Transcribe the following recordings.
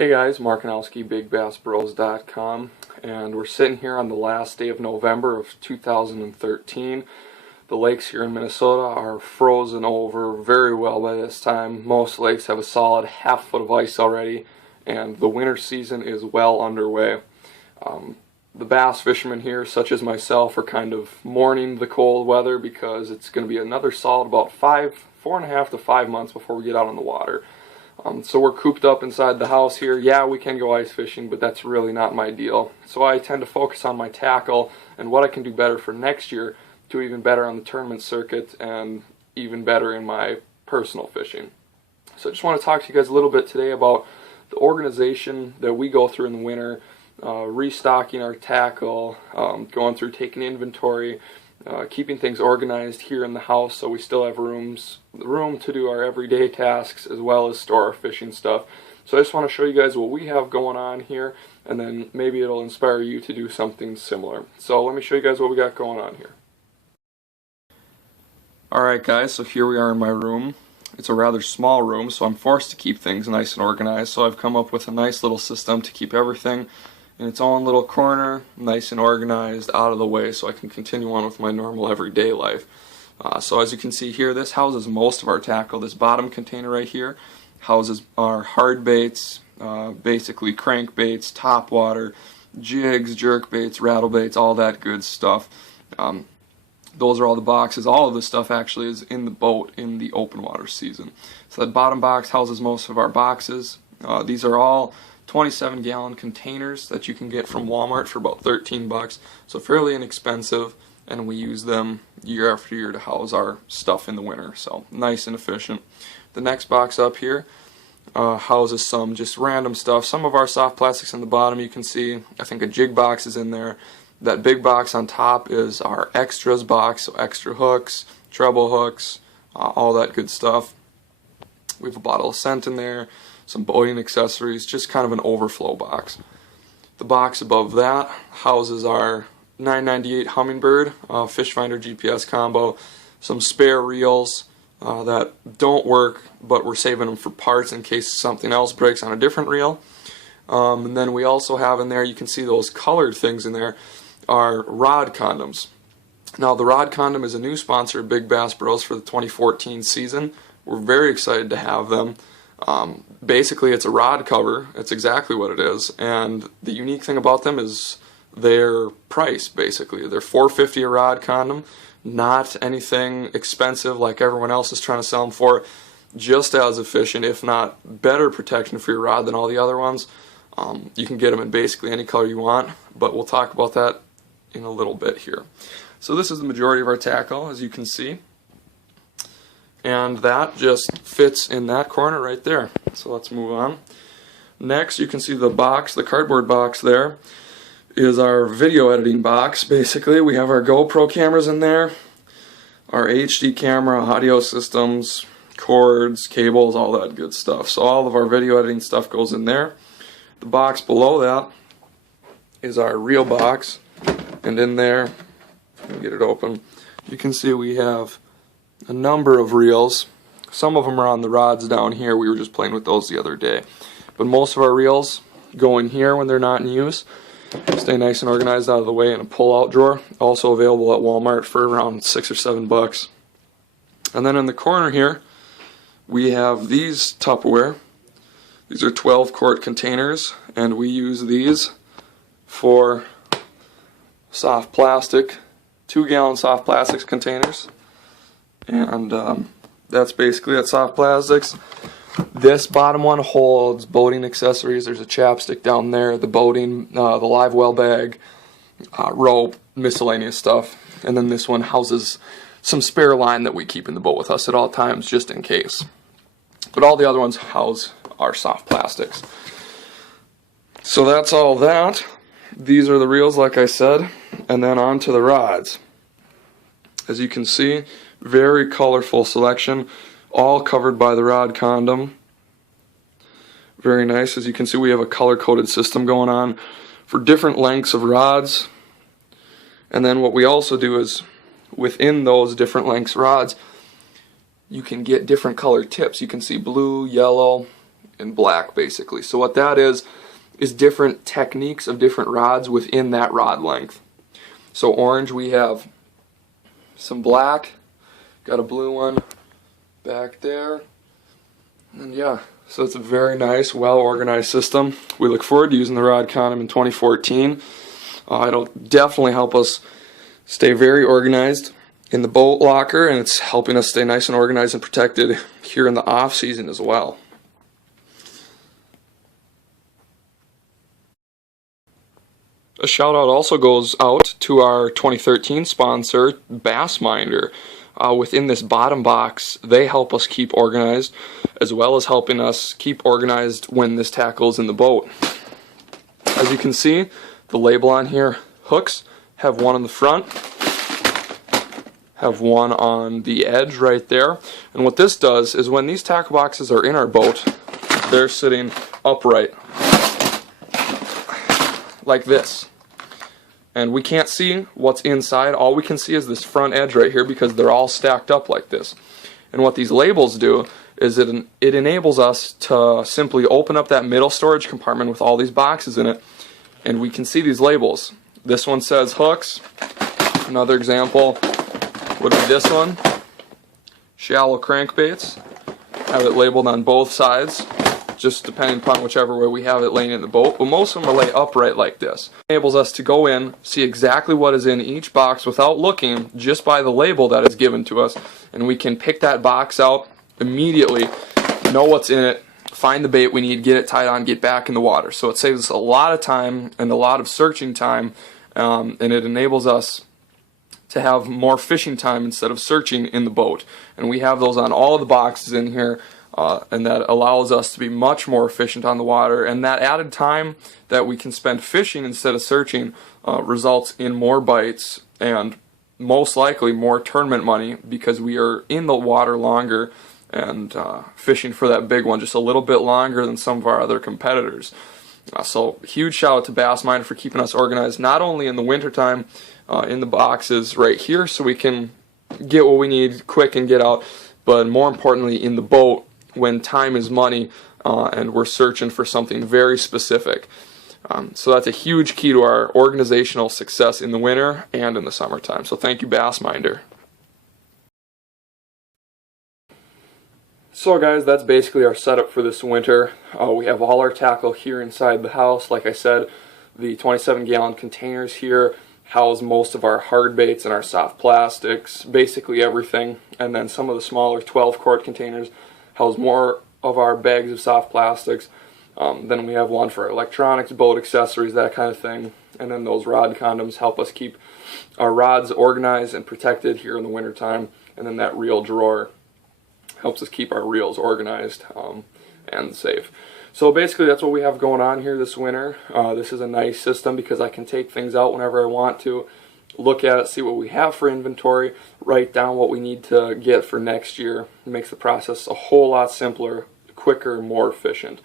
Hey guys, Markinowski, BigBassBros.com, and we're sitting here on the last day of November of 2013. The lakes here in Minnesota are frozen over very well by this time. Most lakes have a solid half foot of ice already, and the winter season is well underway. The bass fishermen here, such as myself, are kind of mourning the cold weather because it's going to be another solid about 4.5 to 5 months before we get out on the water. So we're cooped up inside the house here. Yeah, we can go ice fishing, but that's really not my deal. So I tend to focus on my tackle and what I can do better for next year to do even better on the tournament circuit and even better in my personal fishing. So I just want to talk to you guys a little bit today about the organization that we go through in the winter, restocking our tackle, going through taking inventory, keeping things organized here in the house so we still have room to do our everyday tasks as well as store our fishing stuff. So I just want to show you guys what we have going on here, and then maybe it'll inspire you to do something similar. So let me show you guys what we got going on here. Alright guys, so here we are in my room. It's a rather small room, so I'm forced to keep things nice and organized. So I've come up with a nice little system to keep everything in its own little corner, nice and organized, out of the way, so I can continue on with my normal everyday life. So as you can see here, this houses most of our tackle. This bottom container right here houses our hard baits, basically crankbaits, topwater, jigs, jerk baits, rattle baits, all that good stuff. Those are all the boxes. All of this stuff actually is in the boat in the open water season. So that bottom box houses most of our boxes. These are all 27-gallon containers that you can get from Walmart for about 13 bucks. So fairly inexpensive, and we use them year after year to house our stuff in the winter. So nice and efficient. The next box up here houses some just random stuff. Some of our soft plastics in the bottom you can see. I think a jig box is in there. That big box on top is our extras box, so extra hooks, treble hooks, all that good stuff. We have a bottle of scent in there, some boating accessories, just kind of an overflow box. The box above that houses our 998 Humminbird fish finder GPS combo, some spare reels that don't work, but we're saving them for parts in case something else breaks on a different reel. And then we also have in there, you can see those colored things in there, are rod condoms. Now the rod condom is a new sponsor of Big Bass Bros for the 2014 season. We're very excited to have them. Basically it's a rod cover. It's exactly what it is, and the unique thing about them is their price. Basically they're $4.50 a rod condom, not anything expensive like everyone else is trying to sell them for. Just as efficient, if not better protection for your rod than all the other ones. You can get them in basically any color you want, but we'll talk about that in a little bit here. So this is the majority of our tackle, as you can see, and that just fits in that corner right there. So let's move on. Next, you can see the box, the cardboard box there is our video editing box. Basically we have our GoPro cameras in there, our HD camera, audio systems, cords, cables, all that good stuff. So all of our video editing stuff goes in there. The box below that is our reel box, and in there, let me get it open, you can see we have a number of reels. Some of them are on the rods down here. We were just playing with those the other day. But most of our reels go in here when they're not in use. Stay nice and organized out of the way in a pull-out drawer. Also available at Walmart for around $6 or $7. And then in the corner here, we have these Tupperware. These are 12-quart containers, and we use these for soft plastic, 2-gallon soft plastics containers. And that's basically it, soft plastics. This bottom one holds boating accessories. There's a chapstick down there, the boating, the live well bag, rope, miscellaneous stuff. And then this one houses some spare line that we keep in the boat with us at all times, just in case. But all the other ones house our soft plastics. So that's all that. These are the reels, like I said, and then on to the rods. As you can see, very colorful selection, all covered by the rod condom. Very nice. As you can see, we have a color-coded system going on for different lengths of rods. And then what we also do is, within those different lengths rods, you can get different colored tips. You can see blue, yellow, and black basically. So what that is different techniques of different rods within that rod length. So orange, we have some black, got a blue one back there, and yeah, so it's a very nice, well organized system. We look forward to using the rod condom in 2014. It'll definitely help us stay very organized in the boat locker, and it's helping us stay nice and organized and protected here in the off season as well. A shout out also goes out to our 2013 sponsor, Bassminder. Within this bottom box, they help us keep organized, as well as helping us keep organized when this tackle is in the boat. As you can see, the label on here, hooks, have one on the front, have one on the edge right there. And what this does is when these tackle boxes are in our boat, they're sitting upright like this. And we can't see what's inside. All we can see is this front edge right here because they're all stacked up like this. And what these labels do is it enables us to simply open up that middle storage compartment with all these boxes in it, and we can see these labels. This one says hooks. Another example would be this one, shallow crankbaits. Have it labeled on both sides, just depending upon whichever way we have it laying in the boat, but most of them are laid upright like this. It enables us to go in, see exactly what is in each box without looking, just by the label that is given to us, and we can pick that box out immediately, know what's in it, find the bait we need, get it tied on, get back in the water. So it saves us a lot of time and a lot of searching time, and it enables us to have more fishing time instead of searching in the boat. And we have those on all of the boxes in here. And that allows us to be much more efficient on the water, and that added time that we can spend fishing instead of searching results in more bites and most likely more tournament money because we are in the water longer and fishing for that big one just a little bit longer than some of our other competitors. So huge shout out to Bassminder for keeping us organized, not only in the wintertime in the boxes right here so we can get what we need quick and get out, but more importantly in the boat when time is money and we're searching for something very specific. So that's a huge key to our organizational success in the winter and in the summertime. So thank you, Bassminder. So guys, that's basically our setup for this winter. We have all our tackle here inside the house. Like I said, the 27-gallon containers here house most of our hard baits and our soft plastics, basically everything. And then some of the smaller 12-quart containers house more of our bags of soft plastics. Then we have one for electronics, boat accessories, that kind of thing. And then those rod condoms help us keep our rods organized and protected here in the wintertime. And then that reel drawer helps us keep our reels organized and safe. So basically that's what we have going on here this winter. This is a nice system because I can take things out whenever I want to, look at it, see what we have for inventory, write down what we need to get for next year. It makes the process a whole lot simpler, quicker, more efficient.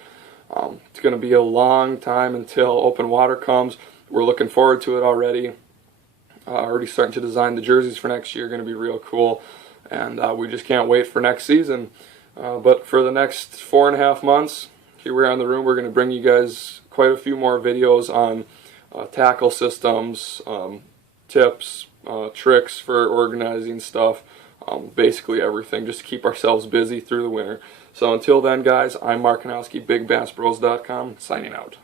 It's going to be a long time until open water comes. We're looking forward to it already. Already starting to design the jerseys for next year, going to be real cool. And we just can't wait for next season. But for the next 4.5 months, here we are in the room, we're going to bring you guys quite a few more videos on tackle systems, tips, tricks for organizing stuff, basically everything, just to keep ourselves busy through the winter. So until then, guys, I'm Mark Kanowski, BigBassBros.com, signing out.